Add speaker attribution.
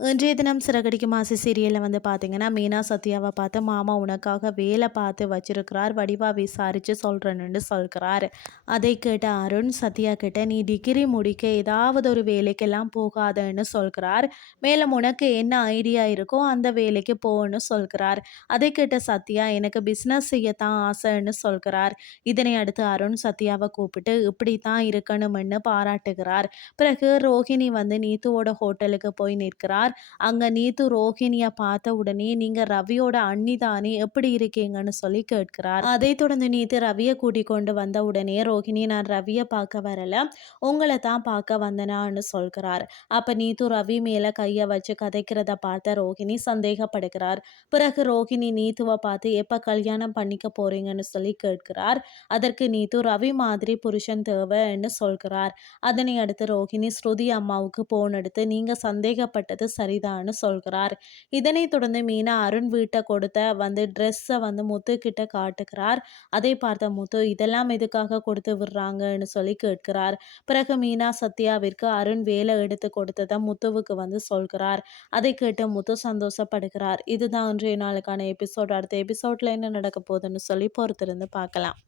Speaker 1: இன்றைய தினம் சிறகடிக்கும் மாசி சீரியலில் வந்து பார்த்தீங்கன்னா மீனா சத்யாவை பார்த்து மாமா உனக்காக வேலை பார்த்து வச்சிருக்கிறார் வடிவா விசாரித்து சொல்கிறேன்னு சொல்கிறார். அதை கேட்ட அருண் சத்யா கிட்ட நீ டிகிரி முடிக்க ஏதாவது ஒரு வேலைக்கெல்லாம் போகாதன்னு சொல்கிறார். மேலும் உனக்கு என்ன ஐடியா இருக்கோ அந்த வேலைக்கு போன்னு சொல்கிறார். அதை கேட்ட சத்யா எனக்கு பிஸ்னஸ் செய்யத்தான் ஆசைன்னு சொல்கிறார். இதனை அடுத்து அருண் சத்யாவை கூப்பிட்டு இப்படி தான் இருக்கணும்னு பாராட்டுகிறார். பிறகு ரோஹிணி வந்து நீத்துவோட ஹோட்டலுக்கு போய் நிற்கிறார் சொல்கிறார் அங்கே நீத்து ரோஹிணியை பார்த்த உடனே நீங்கள் ரவியோட அண்ணி தானே எப்படி இருக்கீங்கன்னு சொல்லி கேட்கிறார். அதை தொடர்ந்து நீத்து ரவியை கூட்டிக் கொண்டு வந்த உடனே ரோஹிணி நான் ரவியை பார்க்க வரல உங்களை தான் பார்க்க வந்தனான்னு சொல்கிறார். அப்போ நீத்து ரவி மேலே கையை வச்சு கதைக்கிறத பார்த்த ரோஹிணி சந்தேகப்படுகிறார். பிறகு ரோஹிணி நீத்துவை பார்த்து எப்போ கல்யாணம் பண்ணிக்க போறீங்கன்னு சொல்லி கேட்கிறார். அதற்கு நீத்து ரவி மாதிரி புருஷன் தேவைன்னு சொல்கிறார். அதனை அடுத்து ரோஹிணி ஸ்ருதி அம்மாவுக்கு போன் எடுத்து நீங்கள் சந்தேகப்பட்டது சரிதான்னு சொல்கிறார். இதனைத் தொடர்ந்து மீனா அருண் வீட்டை கொடுத்த வந்து ட்ரெஸ்ஸை வந்து முத்து கிட்ட காட்டுகிறார். அதை பார்த்த முத்து இதெல்லாம் எதுக்காக கொடுத்து விடுறாங்கன்னு சொல்லி கேட்கிறார். பிறகு மீனா சத்யாவிற்கு அருண் வேலை எடுத்து கொடுத்ததை முத்துவுக்கு வந்து சொல்கிறார். அதை கேட்டு முத்து சந்தோஷப்படுகிறார். இதுதான் இன்றைய நாளுக்கான எபிசோட் அடுத்த எபிசோட்ல என்ன நடக்க போகுதுன்னு சொல்லி பொறுத்திருந்து பார்க்கலாம்.